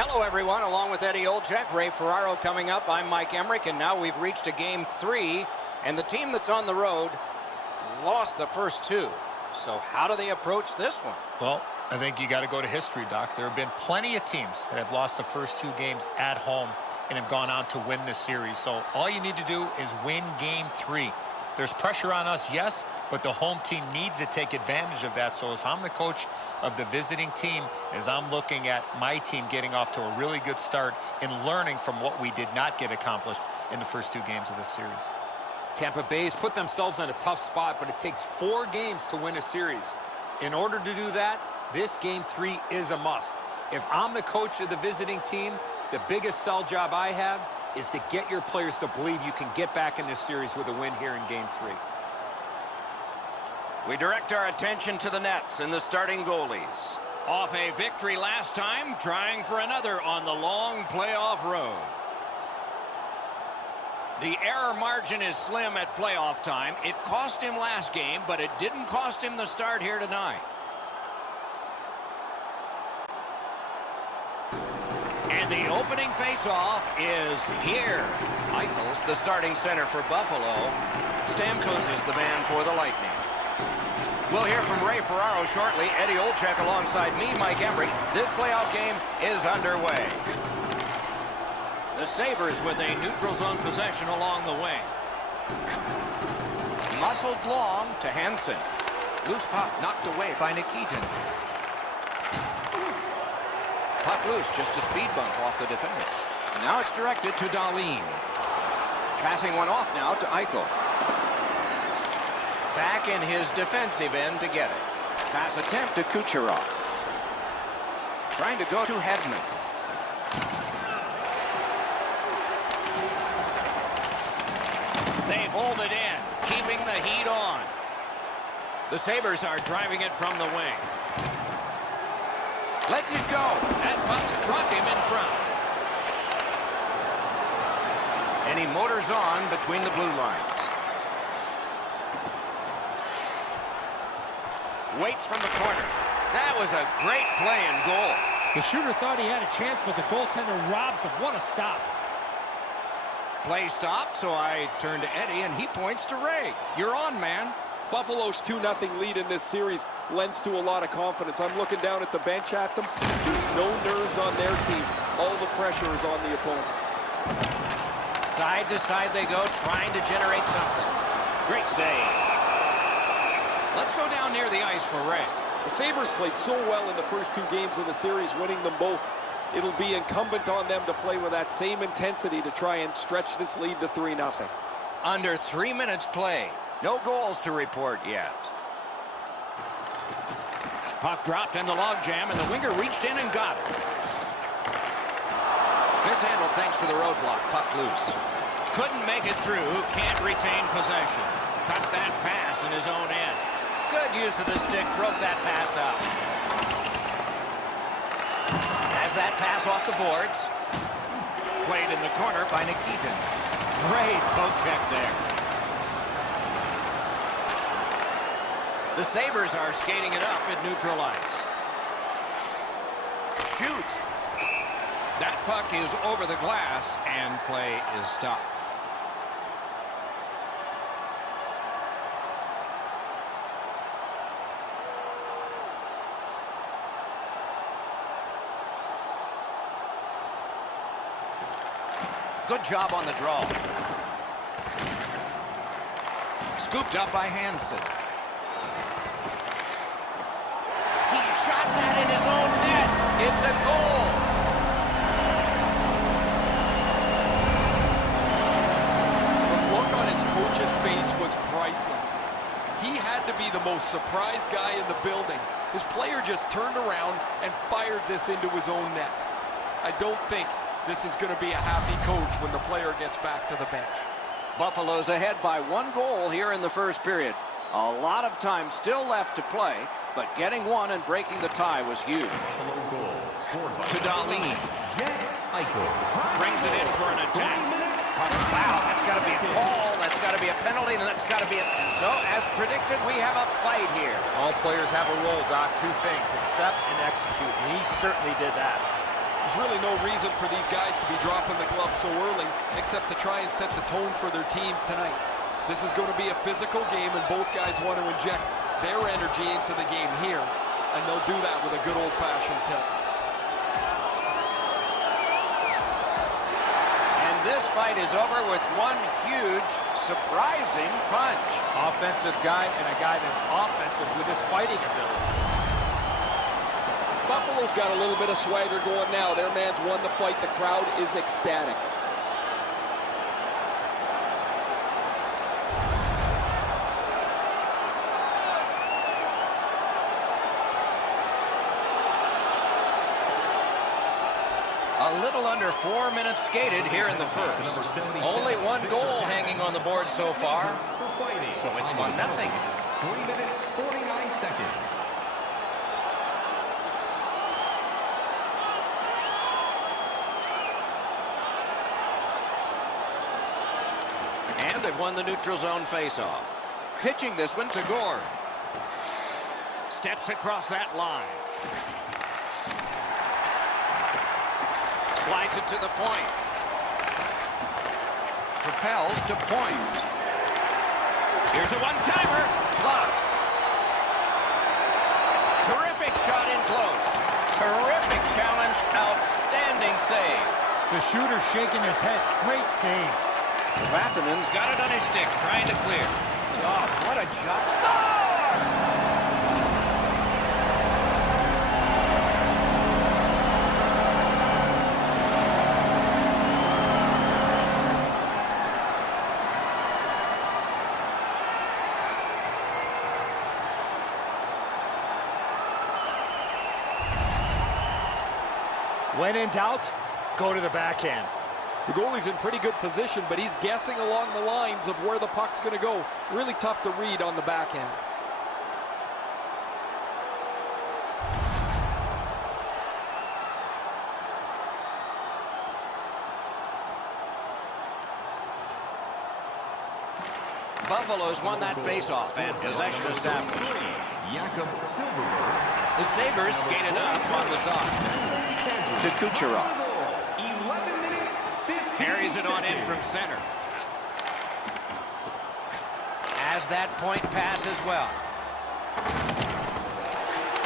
Hello, everyone. Along with Eddie Olczyk, Ray Ferraro coming up. I'm Mike Emmerich, and now we've reached a game 3, and the team that's on the road lost the first 2. So how do they approach this one? Well, I think you got to go to history, Doc. There have been plenty of teams that have lost the first 2 games at home and have gone on to win this series. So all you need to do is win game 3. There's pressure on us, yes, but the home team needs to take advantage of that. So if I'm the coach of the visiting team, as I'm looking at my team getting off to a really good start and learning from what we did not get accomplished in the first 2 games of this series. Tampa Bay's put themselves in a tough spot, but it takes 4 games to win a series. In order to do that, this game 3 is a must. If I'm the coach of the visiting team, the biggest sell job I have is to get your players to believe you can get back in this series with a win here in game 3. We direct our attention to the nets and the starting goalies. Off a victory last time, trying for another on the long playoff road. The error margin is slim at playoff time. It cost him last game, but it didn't cost him the start here tonight. And the opening faceoff is here. Eichel's the starting center for Buffalo. Stamkos is the man for the Lightning. We'll hear from Ray Ferraro shortly. Eddie Olczyk alongside me, Mike Emmerich. This playoff game is underway. The Sabres with a neutral zone possession along the wing. Muscled long to Hansen. Loose puck knocked away by Nikitin. Puck loose, just a speed bump off the defense. And now it's directed to Dahlin. Passing one off now to Eichel. Back in his defensive end to get it. Pass attempt to Kucherov. Trying to go to Hedman. They hold it in, keeping the heat on. The Sabres are driving it from the wing. Lets it go. That puck struck him in front. And he motors on between the blue lines. Waits from the corner. That was a great play and goal. The shooter thought he had a chance, but the goaltender robs him. What a stop. Play stopped, so I turn to Eddie, and he points to Ray. You're on, man. Buffalo's 2-0 lead in this series lends to a lot of confidence. I'm looking down at the bench at them. There's no nerves on their team. All the pressure is on the opponent. Side to side they go, trying to generate something. Great save. Let's go down near the ice for Ray. The Sabres played so well in the first 2 games of the series, winning them both. It'll be incumbent on them to play with that same intensity to try and stretch this lead to 3-0. Under 3 minutes play. No goals to report yet. Puck dropped in the logjam, and the winger reached in and got it. Mishandled thanks to the roadblock. Puck loose. Couldn't make it through. Can't retain possession. Cut that pass in his own end. Good use of the stick. Broke that pass out. Has that pass off the boards. Played in the corner by Nikitin. Great poke check there. The Sabres are skating it up at neutral ice. Shoot! That puck is over the glass, and play is stopped. Good job on the draw. Scooped up by Hansen. He shot that in his own net. It's a goal. to be the most surprised guy in the building. His player just turned around and fired this into his own net. I don't think this is going to be a happy coach when the player gets back to the bench. Buffalo's ahead by 1 goal here in the first period. A lot of time still left to play, but getting one and breaking the tie was huge. To Darlene. Brings it in for an attack. Wow, that's got to be a call. That's got to be a penalty, and that's got to be a... So, as predicted, we have a fight here. All players have a role, Doc. 2 things, accept and execute. And he certainly did that. There's really no reason for these guys to be dropping the gloves so early, except to try and set the tone for their team tonight. This is going to be a physical game, and both guys want to inject their energy into the game here, and they'll do that with a good old-fashioned tip. This fight is over with one huge, surprising punch. Offensive guy and a guy that's offensive with his fighting ability. Buffalo's got a little bit of swagger going now. Their man's won the fight. The crowd is ecstatic. A little under 4 minutes skated here in the first. Only 1 goal hanging on the board so far. So it's 1-0. 3 minutes, 49 seconds. And they've won the neutral zone faceoff. Pitching this one to Gord. Steps across that line. Slides it to the point. Propels to point. Here's a one-timer. Blocked. Terrific shot in close. Terrific challenge. Outstanding save. The shooter shaking his head. Great save. Vatanen's got it on his stick, trying to clear. Oh, what a job. Score! When in doubt, go to the backhand. The goalie's in pretty good position, but he's guessing along the lines of where the puck's going to go. Really tough to read on the backhand. Buffalo's won that faceoff and possession established. The Sabres skated up on the side. To Kucherov. Carries it on in from center. As that point pass as well.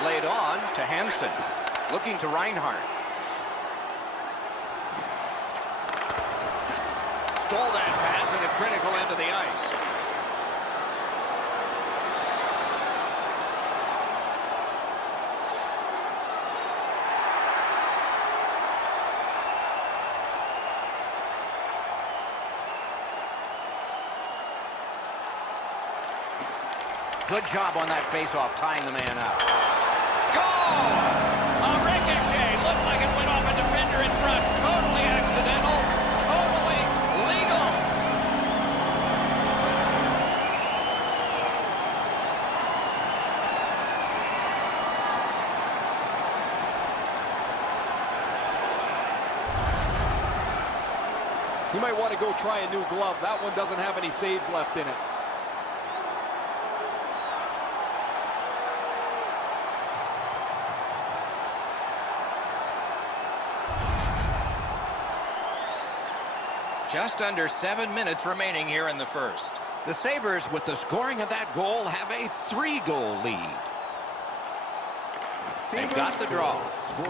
Laid on to Hansen. Looking to Reinhardt. Stole that pass at a critical end of the ice. Good job on that faceoff, tying the man up. Score! A ricochet. Looked like it went off a defender in front. Totally accidental. Totally legal. You might want to go try a new glove. That one doesn't have any saves left in it. Just under 7 minutes remaining here in the first. The Sabres, with the scoring of that goal, have a 3-goal lead. They've got the draw.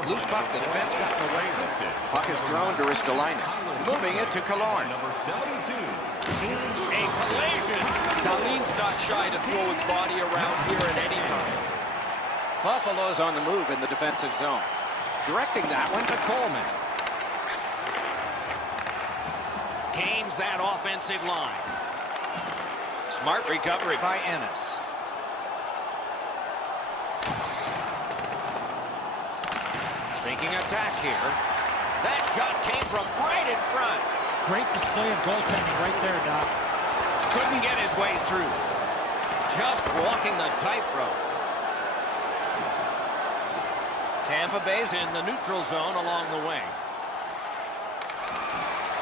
Loose puck, the defense got in the way. Puck is thrown to Ristolainen. Moving it to Killorn. A collision. Darlene's not shy to throw his body around here at any time. Buffalo's on the move in the defensive zone. Directing that one to Coleman. Gains that offensive line. Smart recovery by Ennis. Thinking attack here. That shot came from right in front. Great display of goaltending right there, Doc. Couldn't get his way through. Just walking the tightrope. Tampa Bay's in the neutral zone along the wing.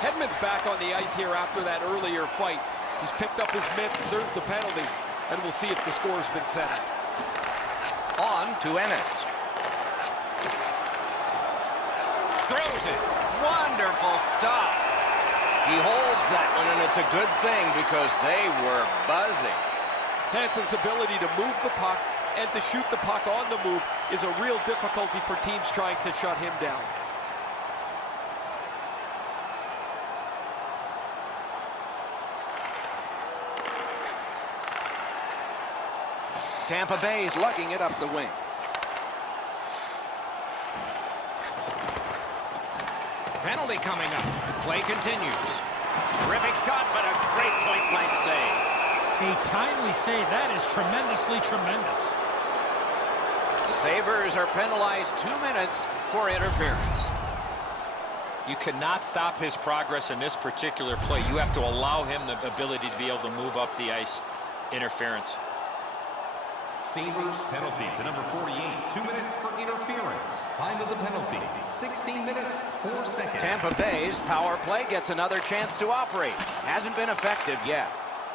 Hedman's back on the ice here after that earlier fight. He's picked up his mitts, served the penalty, and we'll see if the score's been set. On to Ennis. Throws it. Wonderful stop. He holds that one, and it's a good thing because they were buzzing. Hansen's ability to move the puck and to shoot the puck on the move is a real difficulty for teams trying to shut him down. Tampa Bay's lugging it up the wing. Penalty coming up. Play continues. Terrific shot, but a great point-blank save. A timely save. That is tremendously tremendous. The Sabres are penalized 2 minutes for interference. You cannot stop his progress in this particular play. You have to allow him the ability to be able to move up the ice. Interference. Sabres penalty to number 48. 2 minutes for interference. Time of the penalty, 16 minutes, 4 seconds. Tampa Bay's power play gets another chance to operate. Hasn't been effective yet.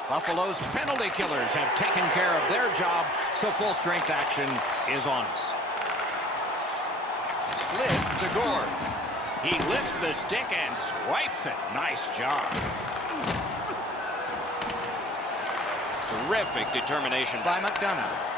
Buffalo's penalty killers have taken care of their job, so full-strength action is on us. Slid to Gord. He lifts the stick and swipes it. Nice job. Terrific determination by McDonough.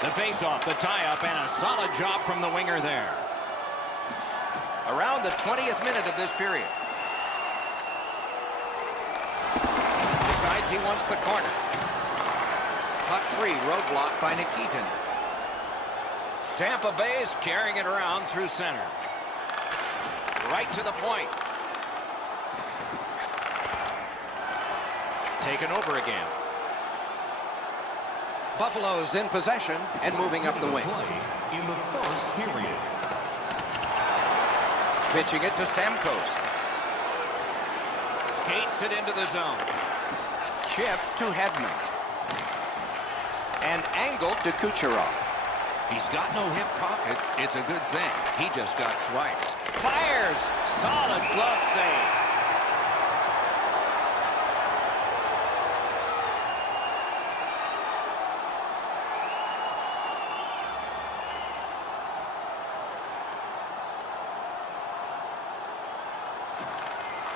The face-off, the tie-up, and a solid job from the winger there. Around the 20th minute of this period. Decides he wants the corner. Puck free, roadblock by Nikitin. Tampa Bay's carrying it around through center. Right to the point. Taken over again. Buffalo's in possession and moving up the wing. In the first period. Pitching it to Stamkos. Skates it into the zone. Chip to Hedman. And angled to Kucherov. He's got no hip pocket. It's a good thing. He just got swiped. Fires! Solid glove save.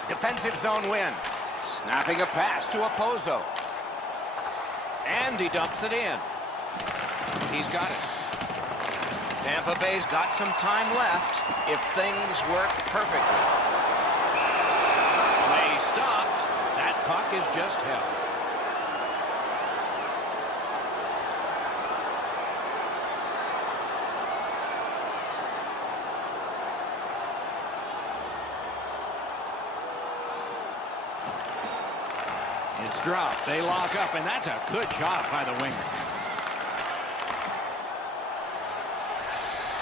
Defensive zone win. Snapping a pass to Okposo. And he dumps it in. He's got it. Tampa Bay's got some time left if things work perfectly. Play stopped. That puck is just held. It's dropped. They lock up, and that's a good job by the winger.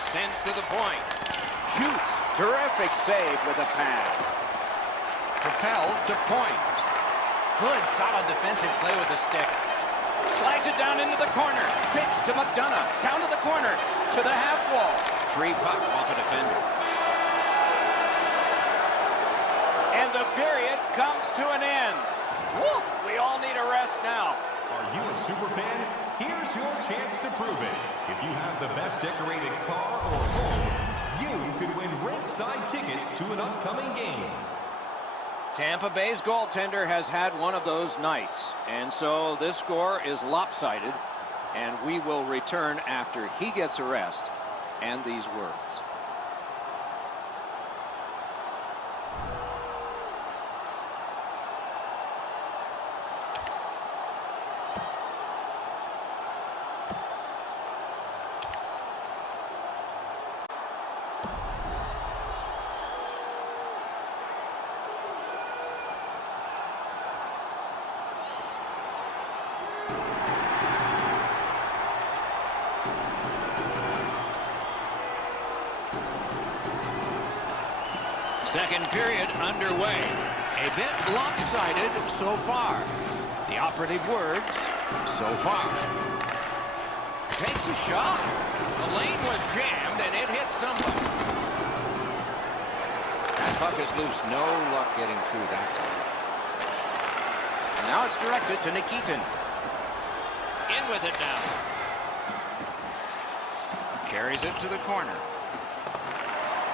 Sends to the point. Shoots. Terrific save with a pad. Propelled to point. Good, solid defensive play with the stick. Slides it down into the corner. Pitch to McDonough. Down to the corner. To the half wall. Free puck off a defender. And the period comes to an end. Woo! We all need a rest now. Are you a super fan? Here's your chance to prove it. If you have the best decorated car or home, you could win ringside tickets to an upcoming game. Tampa Bay's goaltender has had one of those nights, and so this score is lopsided, and we will return after he gets a rest and these words. Second period underway. A bit lopsided so far. The operative words, so far. Takes a shot. The lane was jammed and it hit somebody. That puck is loose. No luck getting through that time. Now it's directed to Nikitin. In with it now. Carries it to the corner.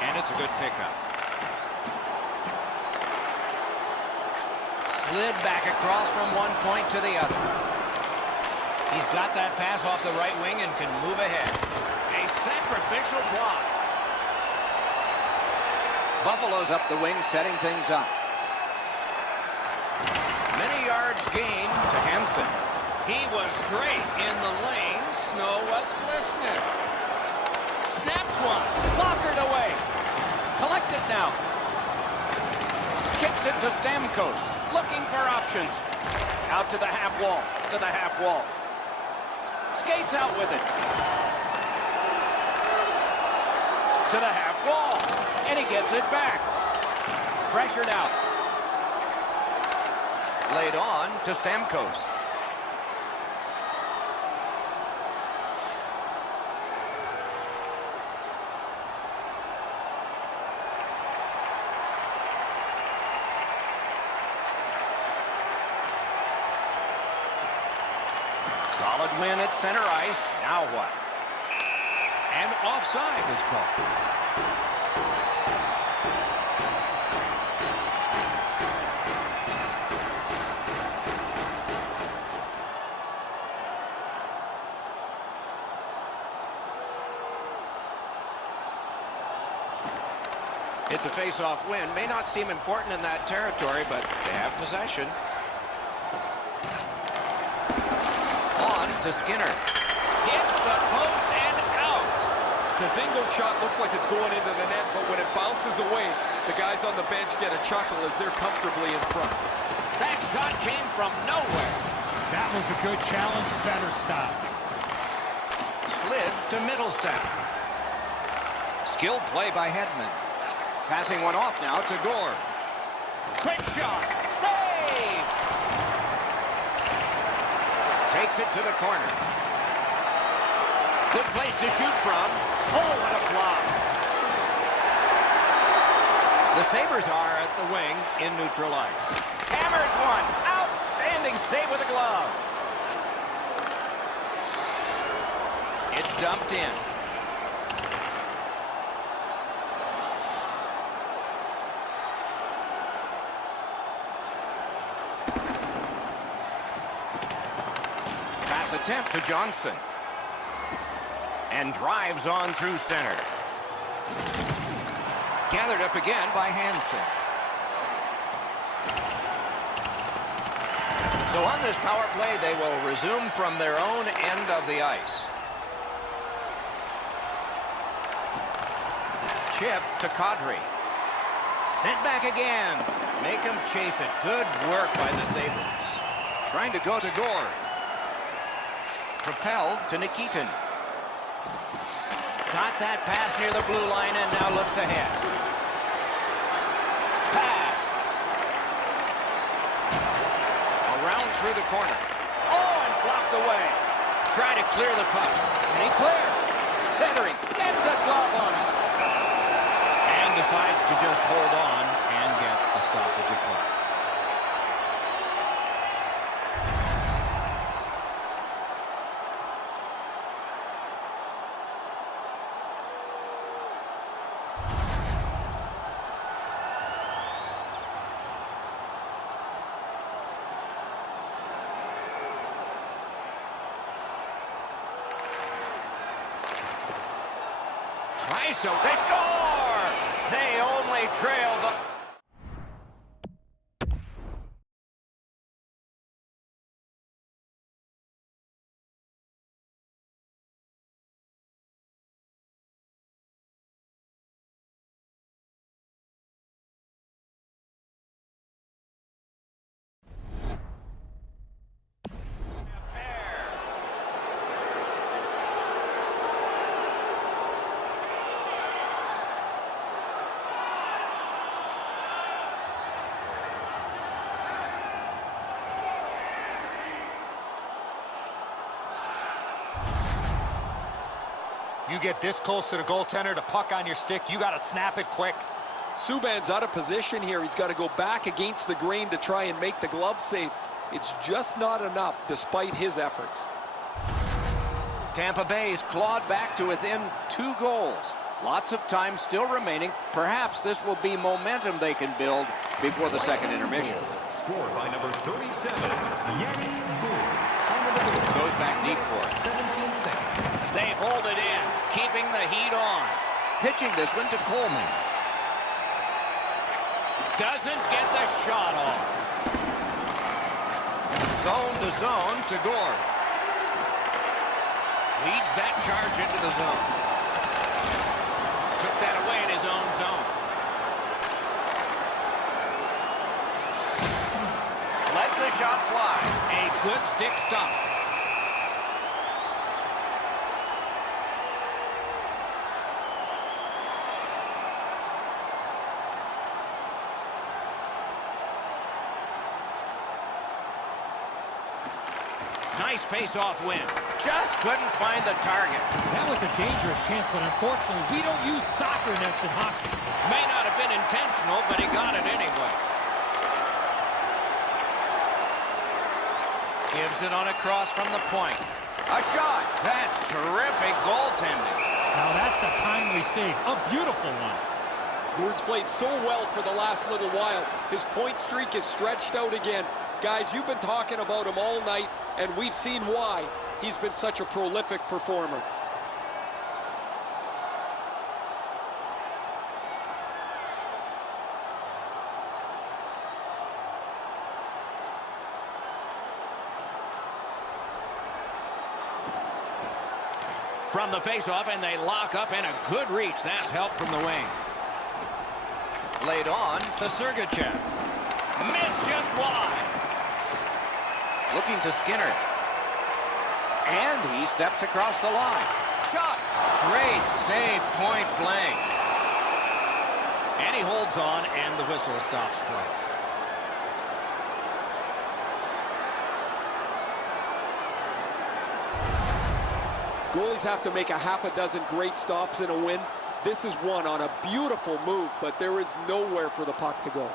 And it's a good pickup. Slid back across from one point to the other. He's got that pass off the right wing and can move ahead. A sacrificial block. Buffalo's up the wing, setting things up. Many yards gained to Hansen. He was great in the lane. Snow was glistening. Snaps one. Blockered away. Collected now. Kicks it to Stamkos. Looking for options. Out to the half wall. To the half wall. Skates out with it. To the half wall. And he gets it back. Pressured out. Laid on to Stamkos. Solid win at center ice. Now what? And offside is called. It's a face-off win. May not seem important in that territory, but they have possession. To Skinner. Hits the post and out. Dzingle's shot looks like it's going into the net, but when it bounces away, the guys on the bench get a chuckle as they're comfortably in front. That shot came from nowhere. That was a good challenge. Better stop. Slid to Middlestat. Skilled play by Hedman. Passing one off now to Gore. Quick shot. Save! Takes it to the corner. Good place to shoot from. Oh, what a block. The Sabres are at the wing in neutral ice. Hammers one. Outstanding save with a glove. It's dumped in. Attempt to Johnson. And drives on through center. Gathered up again by Hansen. So on this power play, they will resume from their own end of the ice. Chip to Kadri. Sent back again. Make him chase it. Good work by the Sabres. Trying to go to Gore. Propelled to Nikitin. Got that pass near the blue line and now looks ahead. Pass. Around through the corner. Oh, and blocked away. Try to clear the puck. Can he clear? Centering. Gets a glove on it. And decides to just hold on and get a stoppage of play. So they score! They only trail the... You get this close to the goaltender, the puck on your stick, you got to snap it quick. Subban's out of position here. He's got to go back against the grain to try and make the glove save. It's just not enough despite his efforts. Tampa Bay's clawed back to within 2 goals. Lots of time still remaining. Perhaps this will be momentum they can build before the second intermission. Scored by number 37, Yanni Gould. Goes back deep for it. 17 seconds. They hold it in, keeping the heat on. Pitching this one to Coleman. Doesn't get the shot off. Zone to zone to Gord. Leads that charge into the zone. Took that away in his own zone. Lets the shot fly. A good stick stop. Nice face-off win. Just couldn't find the target. That was a dangerous chance, but unfortunately, we don't use soccer nets in hockey. May not have been intentional, but he got it anyway. Gives it on a cross from the point. A shot. That's terrific goaltending. Now that's a timely save. A beautiful one. Gord's played so well for the last little while. His point streak is stretched out again. Guys, you've been talking about him all night, and we've seen why he's been such a prolific performer. From the face-off, and they lock up, and a good reach. That's help from the wing. Laid on to Sergachev. Missed just wide. Looking to Skinner. And he steps across the line. Shot. Great save, point blank. And he holds on, and the whistle stops play. Goalies have to make a half a dozen great stops in a win. This is one on a beautiful move, but there is nowhere for the puck to go.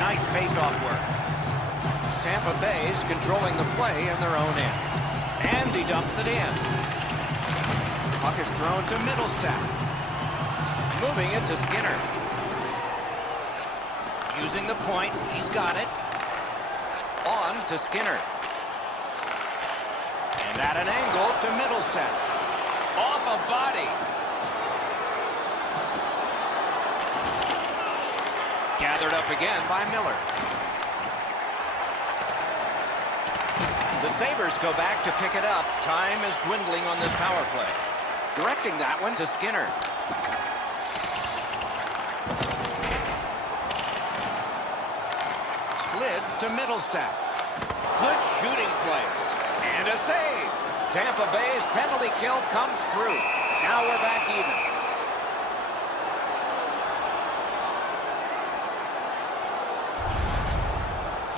Nice face-off work. Tampa Bay's controlling the play in their own end. And he dumps it in. Puck is thrown to Middlestat. Moving it to Skinner. Using the point, he's got it. On to Skinner. And at an angle to Middlestat. Off a body. Gathered up again by Miller. The Sabres go back to pick it up. Time is dwindling on this power play. Directing that one to Skinner. Slid to Middlestat. Good shooting place. And a save. Tampa Bay's penalty kill comes through. Now we're back even.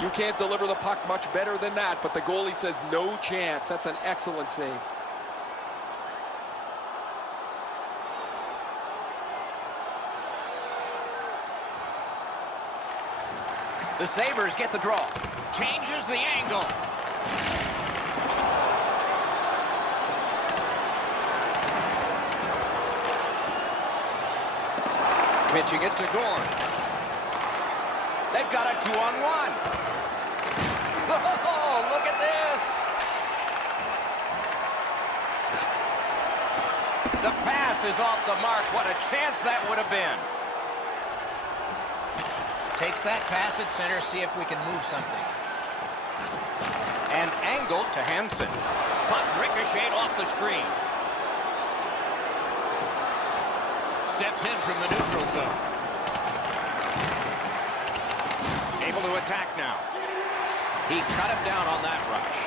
You can't deliver the puck much better than that, but the goalie says no chance. That's an excellent save. The Sabres get the draw. Changes the angle. Pitching it to Gord. They've got a 2-on-1. Oh, look at this. The pass is off the mark. What a chance that would have been. Takes that pass at center, see if we can move something. And angled to Hansen. Puck ricocheted off the screen. Steps in from the neutral zone. Able to attack now. He cut him down on that rush.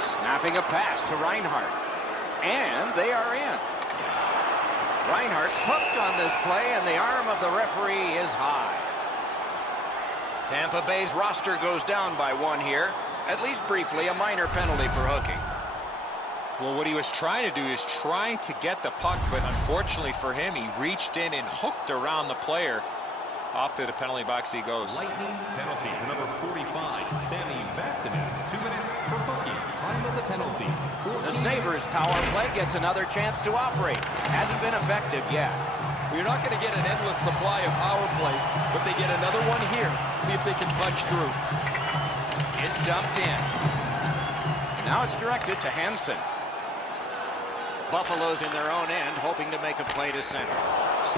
Snapping a pass to Reinhart. And they are in. Reinhardt's hooked on this play, and the arm of the referee is high. Tampa Bay's roster goes down by 1 here. At least briefly, a minor penalty for hooking. Well, what he was trying to do is trying to get the puck, but unfortunately for him, he reached in and hooked around the player. Off to the penalty box he goes. Lightning penalty to number 45, Sammy Vatanen. 2 minutes for hooking. Time of the penalty. The Sabres power play gets another chance to operate. Hasn't been effective yet. Well, you're not going to get an endless supply of power plays, but they get another one here. See if they can punch through. It's dumped in. Now it's directed to Hansen. Buffalo's in their own end, hoping to make a play to center.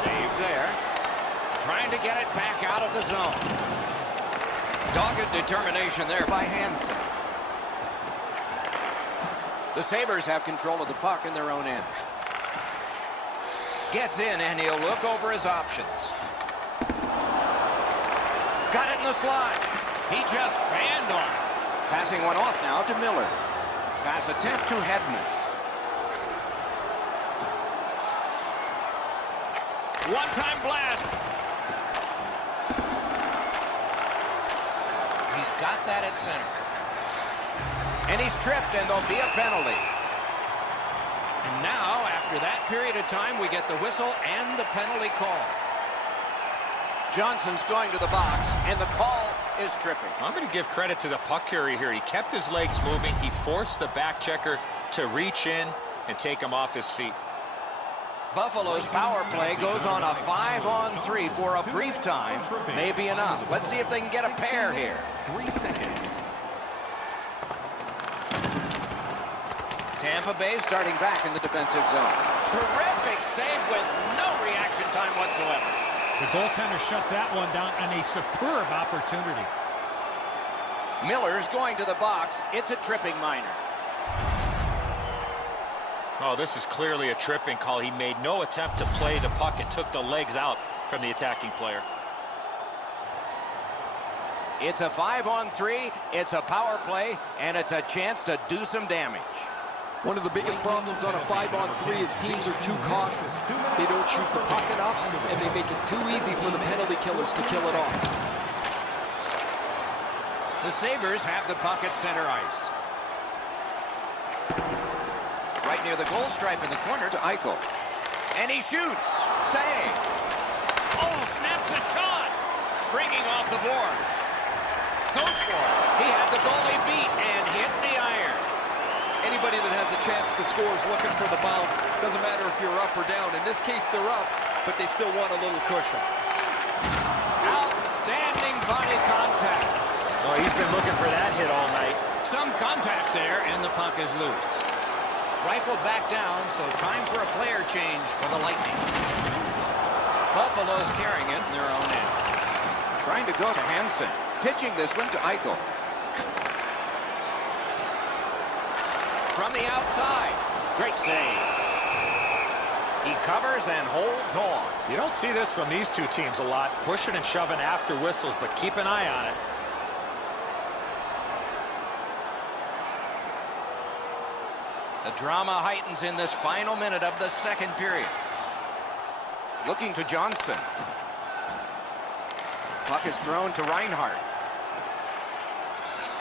Save there. Trying to get it back out of the zone. Dogged determination there by Hansen. The Sabres have control of the puck in their own end. Gets in, and he'll look over his options. Got it in the slot. He just fanned on it. Passing one off now to Miller. Pass attempt to Hedman. One-time blast. He's got that at center. And he's tripped, and there'll be a penalty. And now, after that period of time, we get the whistle and the penalty call. Johnson's going to the box, and the call is tripping. I'm going to give credit to the puck carrier here. He kept his legs moving. He forced the back checker to reach in and take him off his feet. Buffalo's power play goes on a 5-on-3 for a brief time. Maybe enough. Let's see if they can get a pair here. 3 seconds. Tampa Bay starting back in the defensive zone. Terrific save with no reaction time whatsoever. The goaltender shuts that one down, and a superb opportunity. Miller's going to the box. It's a tripping minor. Oh, this is clearly a tripping call. He made no attempt to play the puck and took the legs out from the attacking player. It's a 5-on-3. It's a power play, and it's a chance to do some damage. One of the biggest problems on a 5-on-3 is teams are too cautious. They don't shoot the puck enough, and they make it too easy for the penalty killers to kill it off. The Sabres have the puck at center ice. Right near the goal stripe in the corner to Eichel. And he shoots. Save. Oh, snaps a shot. Springing off the boards. Goes for it. He had the goalie beat and hit the iron. Anybody that has a chance to score is looking for the bounce. Doesn't matter if you're up or down. In this case, they're up, but they still want a little cushion. Outstanding body contact. Oh, he's been looking for that hit all night. Some contact there, and the puck is loose. Rifled back down, so time for a player change for the Lightning. Buffalo's carrying it in their own end. Trying to go to Hansen. Pitching this one to Eichel. From the outside. Great save. He covers and holds on. You don't see this from these two teams a lot. Pushing and shoving after whistles, but keep an eye on it. The drama heightens in this final minute of the second period. Looking to Johnson. Puck is thrown to Reinhardt.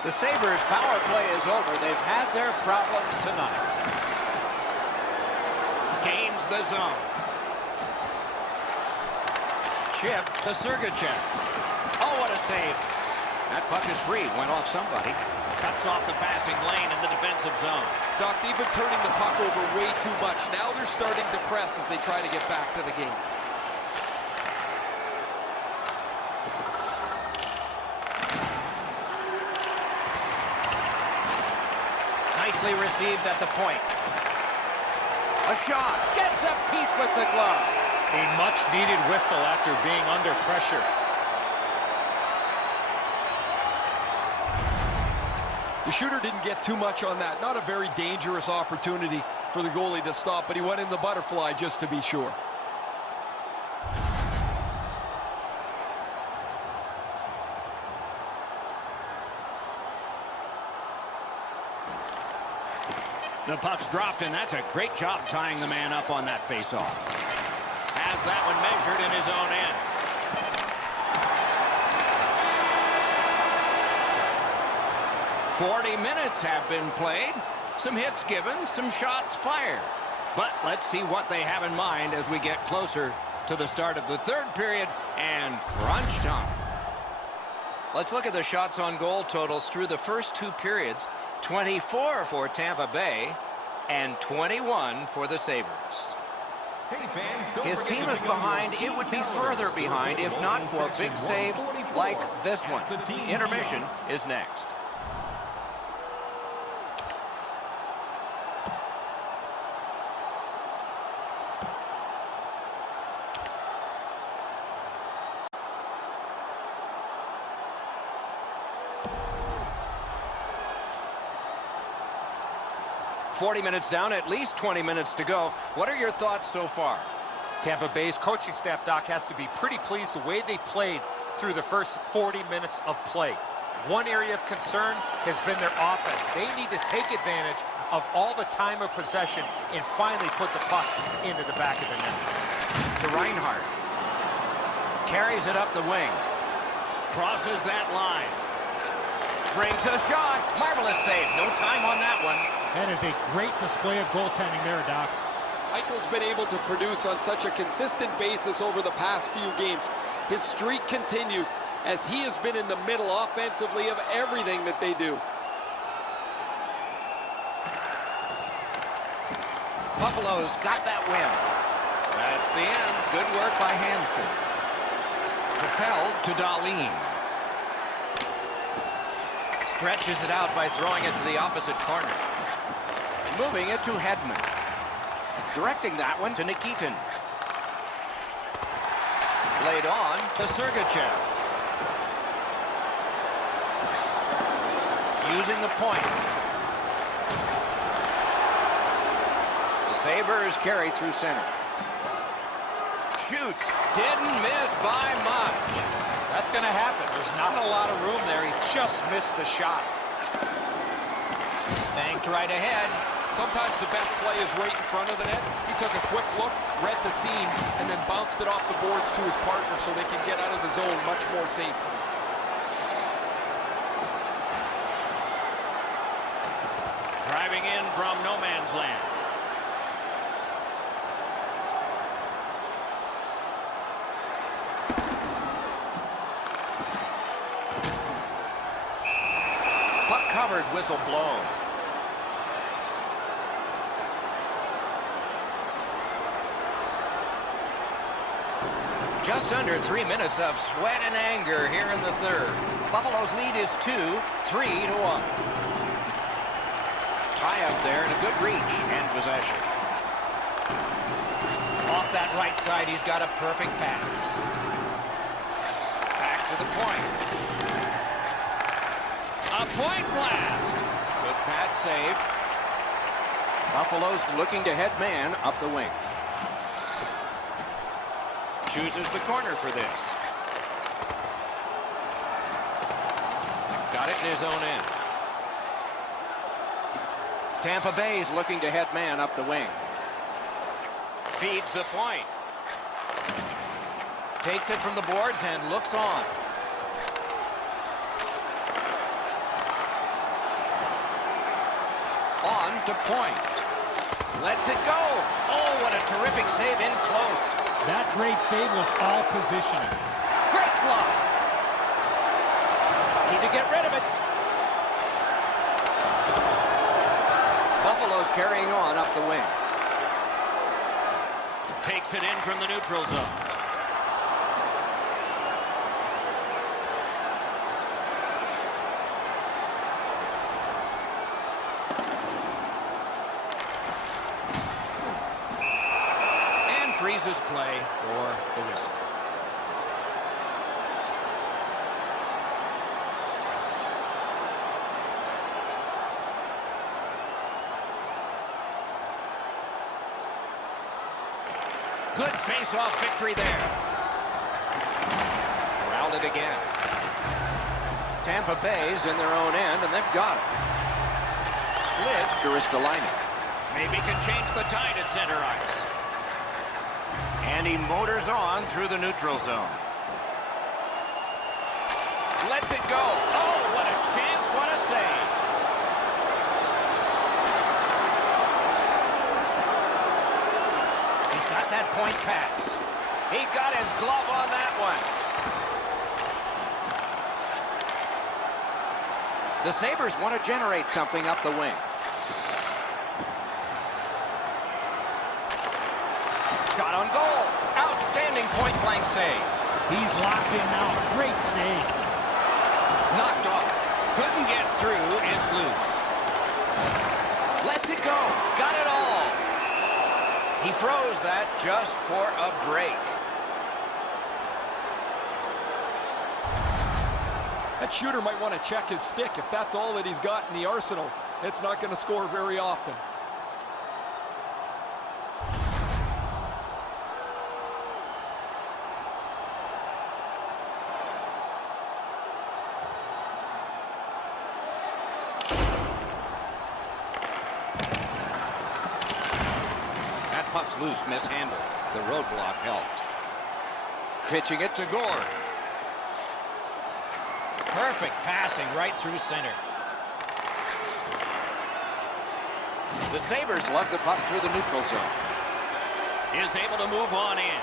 The Sabres' power play is over. They've had their problems tonight. Gains the zone. Chip to Sergachev. Oh, what a save. That puck is free. Went off somebody. Cuts off the passing lane in the defensive zone. Doc, they've been turning the puck over way too much. Now they're starting to press as they try to get back to the game. Nicely received at the point. A shot. Gets a piece with the glove. A much-needed whistle after being under pressure. The shooter didn't get too much on that. Not a very dangerous opportunity for the goalie to stop, but he went in the butterfly just to be sure. The puck's dropped, and that's a great job tying the man up on that faceoff. has that one measured in his own end. "40 minutes have been played. Some hits given, some shots fired. But let's see what they have in mind as we get closer to the start of the third period and crunch time." Let's look at the shots on goal totals through the first two periods. 24 for Tampa Bay and 21 for the Sabres. Hey fans, don't His forget team to is pick up your behind. team It would be colors further for behind if goal not in for section big saves 144 like this one. at the team Intermission kiosk. is next. "40 minutes down, at least 20 minutes to go." What are your thoughts so far? Tampa Bay's coaching staff, Doc, has to be pretty pleased the way they played through the first 40 minutes of play. One area of concern has been their offense. They need to take advantage of all the time of possession and finally put the puck into the back of the net. To Reinhart. Carries it up the wing. Crosses that line. Brings a shot. Marvelous save. No time on that one. That is a great display of goaltending there, Doc. Eichel's been able to produce on such a consistent basis over the past few games. His streak continues as he has been in the middle offensively of everything that they do. Buffalo's got that win. That's the end. Good work by Hansen. Propelled to Dahlin. Stretches it out by throwing it to the opposite corner. Moving it to Hedman. Directing that one to Nikitin. Laid on to Sergachev. Using the point. The Sabres carry through center. Shoots. Didn't miss by much. That's going to happen. There's not a lot of room there. He just missed the shot. Banked right ahead. Sometimes the best play is right in front of the net. He took a quick look, read the seam, and then bounced it off the boards to his partner so they can get out of the zone much more safely. Driving in from no man's land. Puck covered, whistle blown. Just under 3 minutes of sweat and anger here in the third. Buffalo's lead is 2-3-1. Tie up there and a good reach and possession. Off that right side, he's got a perfect pass. Back to the point. A point blast. Good pad save. Buffalo's looking to head man up the wing. Chooses the corner for this. Got it in his own end. Tampa Bay's looking to head man up the wing. Feeds the point. Takes it from the boards and looks on. On to point. Lets it go. Oh, what a terrific save in close. That great save was all positioning. Great block. Need to get rid of it. Buffalo's carrying on up the wing. Takes it in from the neutral zone. And freezes play for the whistle. Good face-off victory there. Corralled it again. Tampa Bay's in their own end, and they've got it. Slid to Ristolainen. Maybe can change the tide at center ice. And he motors on through the neutral zone. Lets it go. Oh, what a chance, what a save. He's got that point pass. He got his glove on that one. The Sabres want to generate something up the wing. Shot on goal. Outstanding point-blank save. He's locked in now. Great save. Knocked off. Couldn't get through. It's loose. Lets it go. Got it all. He froze that just for a break. That shooter might want to check his stick. If that's all that he's got in the arsenal, it's not going to score very often. That puck's loose, mishandled. The roadblock helped. Pitching it to Gord. Perfect passing right through center. The Sabres lug the puck through the neutral zone. Is able to move on in.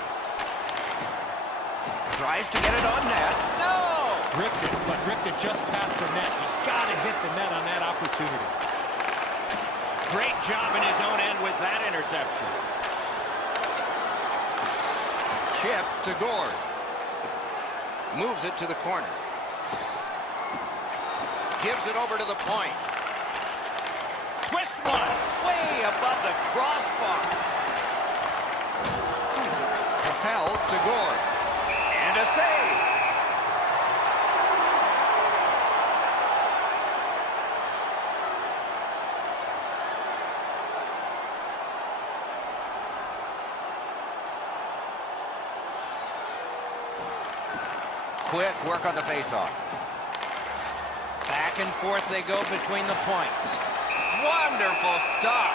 Tries to get it on net. No! Ripped it, but ripped it just past the net. You got to hit the net on that opportunity. Great job in his own end with that interception. Chip to Gord. Moves it to the corner. Gives it over to the point. Twist one. Way above the crossbar. Propelled to Gord. And a save. Quick work on the faceoff. Back and forth they go between the points. Wonderful stop.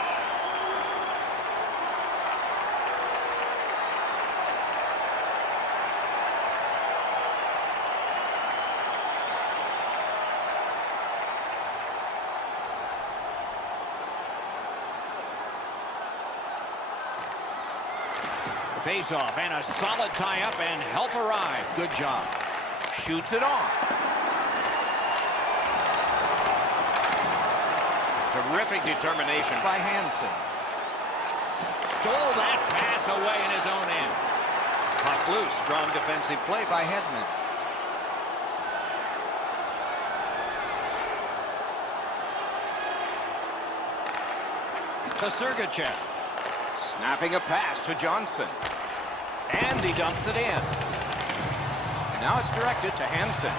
Face-off and a solid tie-up and help arrive. Good job. Shoots it on. Terrific determination by Hansen. Stole that pass away in his own end. Puck loose. Strong defensive play by Hedman. To Sergachev. Snapping a pass to Johnson. And he dumps it in. And now it's directed to Hansen.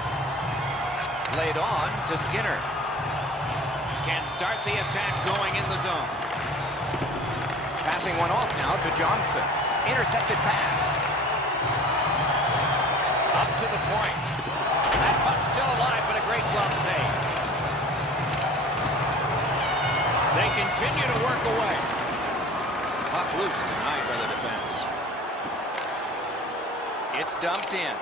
Laid on to Skinner. Can start the attack going in the zone. Passing one off now to Johnson. Intercepted pass. Up to the point. That puck's still alive, but a great glove save. They continue to work away. Puck loose, denied by the defense. It's dumped in.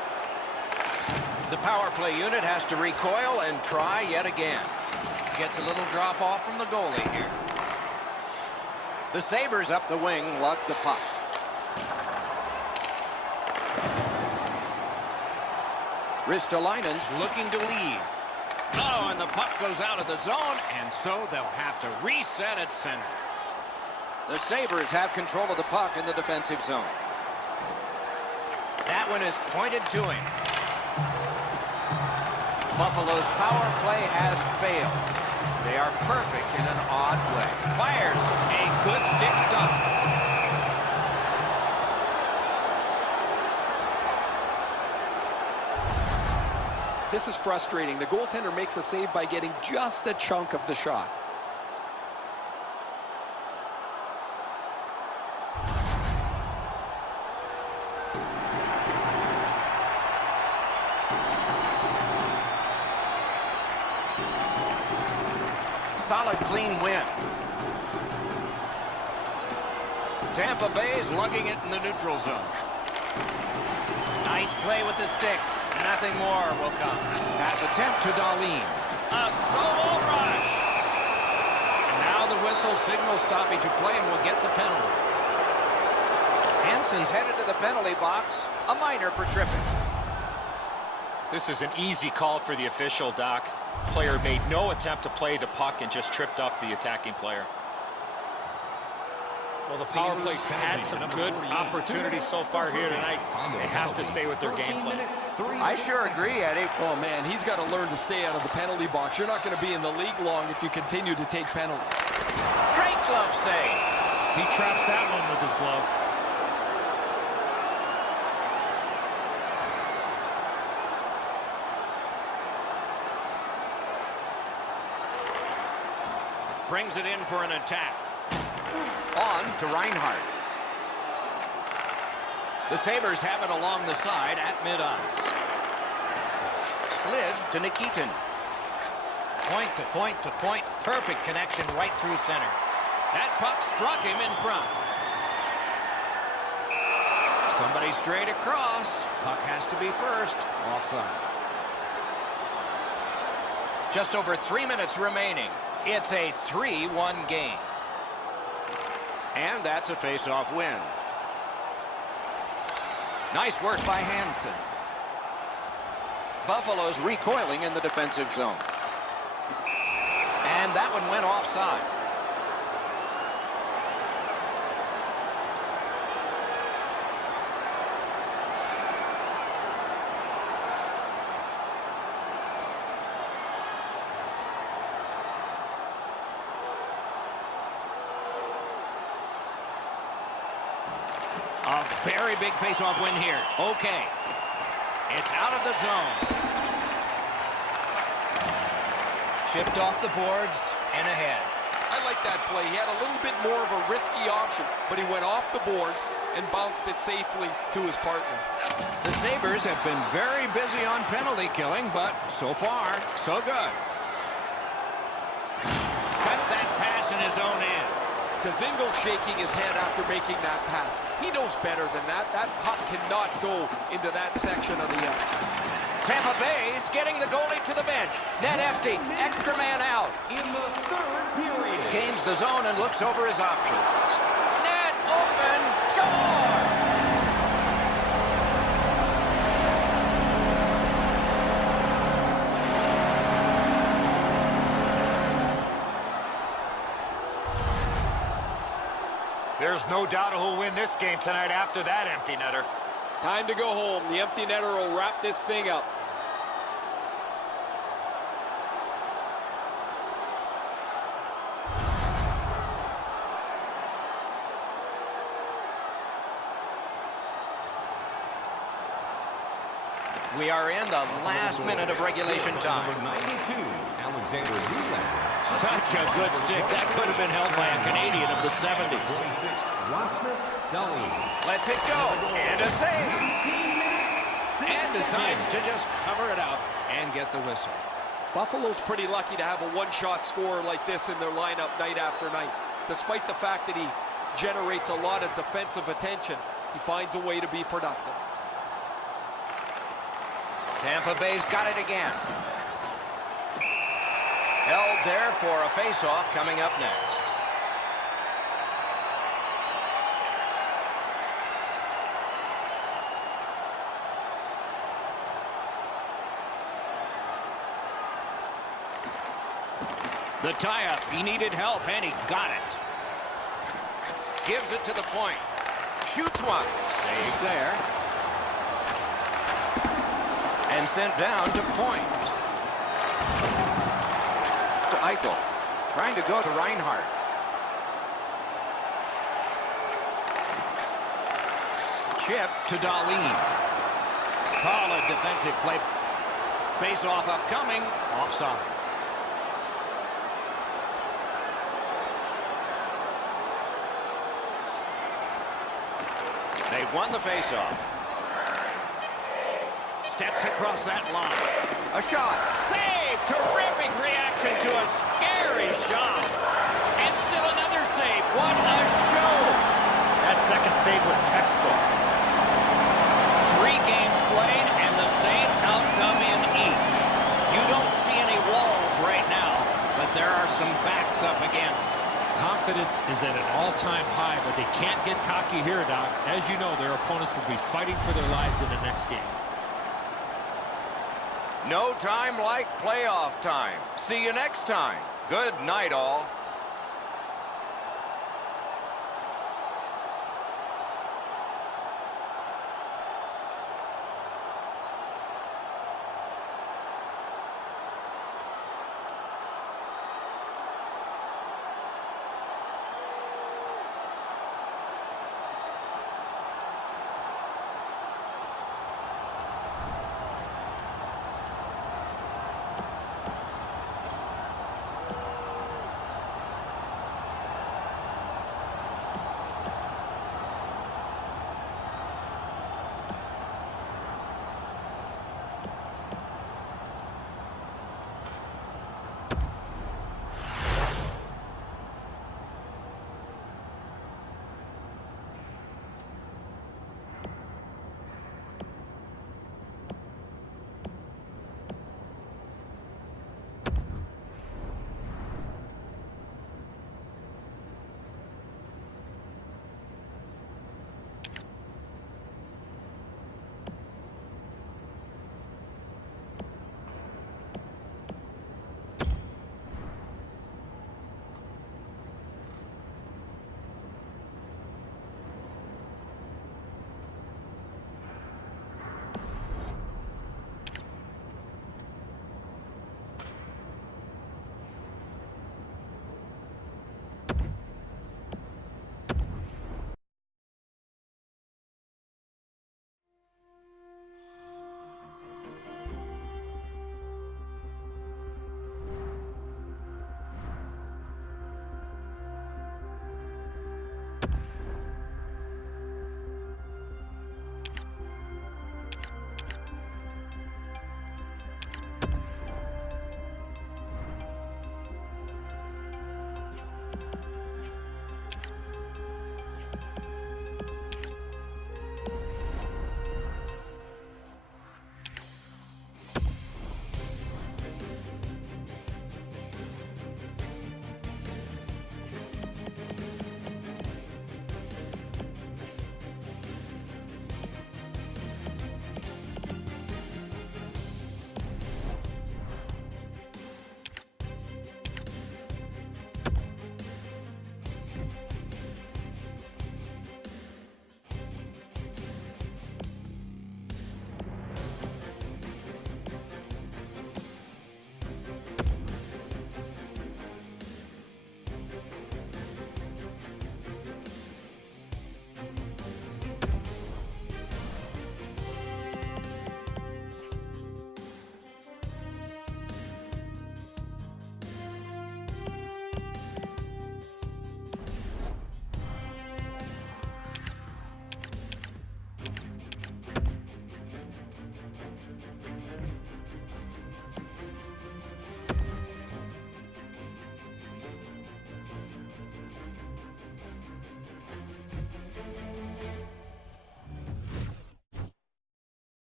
The power play unit has to recoil and try yet again. Gets a little drop off from the goalie here. The Sabres up the wing lug the puck. Ristolainen's looking to lead. Oh, and the puck goes out of the zone, and so they'll have to reset at center. The Sabres have control of the puck in the defensive zone. That one is pointed to him. Buffalo's power play has failed. They are perfect in an odd way. Fires a good stick stop. This is frustrating. The goaltender makes a save by getting just a chunk of the shot. Solid, clean win. Tampa Bay's lugging it in the neutral zone. Nice play with the stick. Nothing more will come. Pass attempt to Dahlin. A solo rush. And now the whistle signals stoppage of play and will get the penalty. Hansen's headed to the penalty box. A minor for tripping. This is an easy call for the official, Doc. Player made no attempt to play the puck and just tripped up the attacking player. Well, the power play's had some good opportunities so far here tonight. They have to stay with their game plan. I sure agree, Eddie. Oh, man, he's got to learn to stay out of the penalty box. You're not going to be in the league long if you continue to take penalties. Great glove save. He traps that one with his glove. Brings it in for an attack. On to Reinhart. The Sabres have it along the side at mid-ice. Slid to Nikitin. Point to point to point. Perfect connection right through center. That puck struck him in front. Somebody straight across. Puck has to be first. Offside. Just over 3 minutes remaining. It's a 3-1 game. And that's a face-off win. Nice work by Hansen. Buffalo's recoiling in the defensive zone. And that one went offside. A very big face-off win here. Okay. It's out of the zone. Chipped off the boards and ahead. I like that play. He had a little bit more of a risky option, but he went off the boards and bounced it safely to his partner. The Sabres have been very busy on penalty killing, but so far, so good. Cut that pass in his own end. Dzingle's shaking his head after making that pass. He knows better than that. That puck cannot go into that section of the ice. Tampa Bay's getting the goalie to the bench. Net empty. Extra man out. In the third period. Gains the zone and looks over his options. Net open. Score! There's no doubt who'll win this game tonight after that empty netter. Time to go home. The empty netter will wrap this thing up. We are in the last minute of regulation time. Number 92, Alexander Nylander. Such a good stick. That could have been held by a Canadian of the 70s. 46, Rasmus Dahlin. Lets it go. And a save. And decides to just cover it up and get the whistle. Buffalo's pretty lucky to have a one-shot scorer like this in their lineup night after night. Despite the fact that he generates a lot of defensive attention, he finds a way to be productive. Tampa Bay's got it again. Held there for a face-off coming up next. The tie-up. He needed help, and he got it. Gives it to the point. Shoots one. Saved there. And sent down to point. To Eichel. Trying to go to Reinhart. Chip to Dahlin. Solid defensive play. Face-off upcoming. Offside. They've won the face-off. Steps across that line. A shot. Save! Terrific reaction to a scary shot. And still another save. What a show! there are some backs up against. Confidence is at an all-time high, but they can't get cocky here, Doc. As you know, their opponents will be fighting for their lives in the next game. No time like playoff time. See you next time. Good night, all.